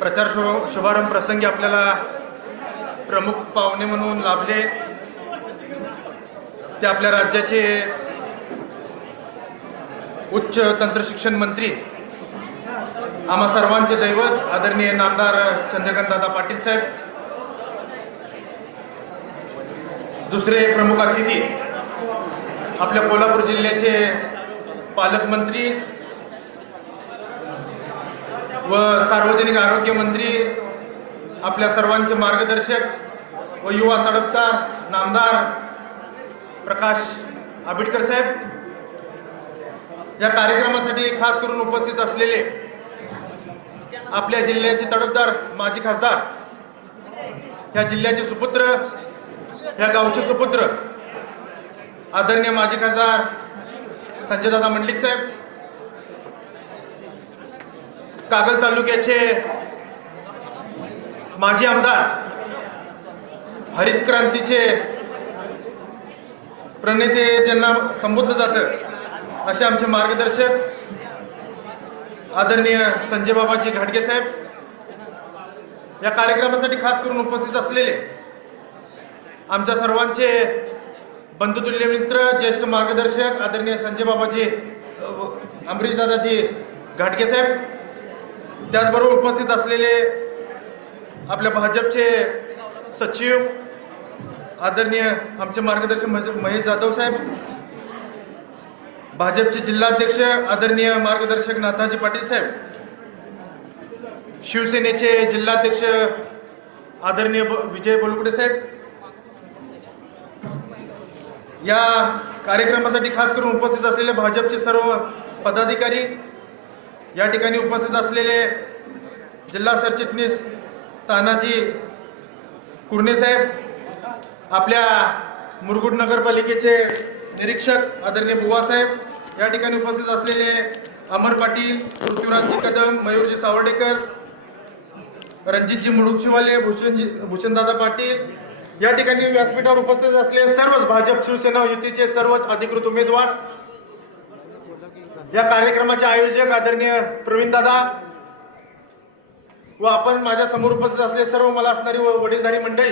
प्रचार शुभ शुभारंभ प्रसंगी आपल्याला प्रमुख पाहुणे म्हणून लाभले. ते आपल्या राज्याचे उच्च तंत्रशिक्षण मंत्री आम्हा सर्वांचे दैवत आदरणीय नामदार चंद्रकांतदादा पाटील साहेब. दुसरे प्रमुख अतिथी आपल्या कोल्हापूर जिल्ह्याचे पालकमंत्री व सार्वजनिक आरोग्य मंत्री आपल्या सर्वांचे मार्गदर्शक व युवा तडफदार नामदार प्रकाश आंबेडकर साहेब या कार्यक्रमासाठी खास करून उपस्थित असलेले आपल्या जिल्ह्याचे तडफदार माजी खासदार या जिल्ह्याचे सुपुत्र या गावचे सुपुत्र आदरणीय माजी खासदार संजयदादा मंडलिक साहेब कागल तालुक्याचे माजी आमदार हरित क्रांतीचे प्रणेते ज्यांना संबोधलं जातं असे आमचे मार्गदर्शक आदरणीय संजय बाबाजी घाटगे साहेब या कार्यक्रमासाठी खास करून उपस्थित असलेले आमच्या सर्वांचे बंधुतुल्य मित्र ज्येष्ठ मार्गदर्शक आदरणीय संजय बाबाजी अमरीश दादाजी घाटगे साहेब त्याचबरोबर उपस्थित असलेले आपल्या भाजपचे सचिव आदरणीय आमचे मार्गदर्शक महेश- महेश जाधव साहेब भाजपचे जिल्हाध्यक्ष आदरणीय मार्गदर्शक नाथाजी पाटील साहेब शिवसेनेचे जिल्हाध्यक्ष आदरणीय ब- विजय बोलकुडे साहेब या कार्यक्रमासाठी खास करून उपस्थित असलेले भाजपचे सर्व पदाधिकारी या ठिकाणी उपस्थित असलेले जिल्हा सरचिटणीस तानाजी कुर्णे साहेब आपल्या मुरगुड नगरपालिकेचे निरीक्षक आदरणीय बुवासाहेब या ठिकाणी उपस्थित असलेले अमर पाटील पृथ्वीराजजी कदम मयूरजी सावर्डेकर रणजितजी मुळुकशीवाले भूषणजी भूषणदादा पाटील या ठिकाणी व्यासपीठावर उपस्थित असलेले सर्वच भाजप शिवसेना युतीचे सर्वच अधिकृत उमेदवार या कार्यक्रमाचे आयोजक आदरणीय प्रवीण दादा व आपण माझ्यासमोर उपस्थित असले सर्व मला असणारी व वडीलधारी मंडळी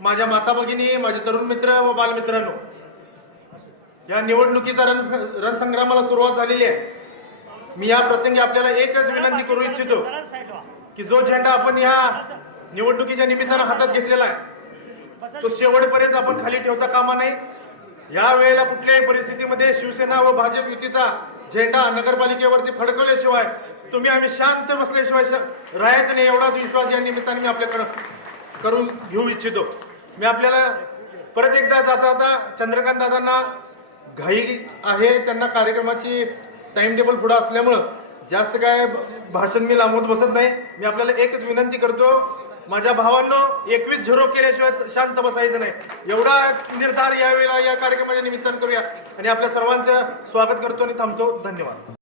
माझ्या माता भगिनी माझे तरुण मित्र व बालमित्रांनो या निवडणुकीचा रण रणसंग्रामाला सुरुवात झालेली आहे. मी या प्रसंगी आपल्याला एकच विनंती करू इच्छितो की जो झेंडा आपण या निवडणुकीच्या निमित्तानं हातात घेतलेला आहे तो शेवटपर्यंत आपण खाली ठेवता कामा नाही या वेळेला कुठल्याही परिस्थितीमध्ये शिवसेना व भाजप युतीचा झेंडा नगरपालिकेवरती फडकवल्याशिवाय तुम्ही आम्ही शांत बसल्याशिवाय राहायचं नाही एवढाच विश्वास या निमित्ताने मी आपल्याकडं करून घेऊ इच्छितो. मी आपल्याला परत एकदा जाता जाता चंद्रकांत दादांना घाई आहे त्यांना कार्यक्रमाची टाइम टेबल पुढं असल्यामुळं जास्त काय भाषण मी लांबवत बसत नाही. मी आपल्याला एकच विनंती करतो माझ्या भावांनो एकवीस झिरो केल्याशिवाय शांत बसायचं नाही. एवढा निर्धार यावेळेला या कार्यक्रमाच्या निमित्तानं करूया. आणि आपल्या सर्वांचं स्वागत करतो आणि थांबतो. धन्यवाद.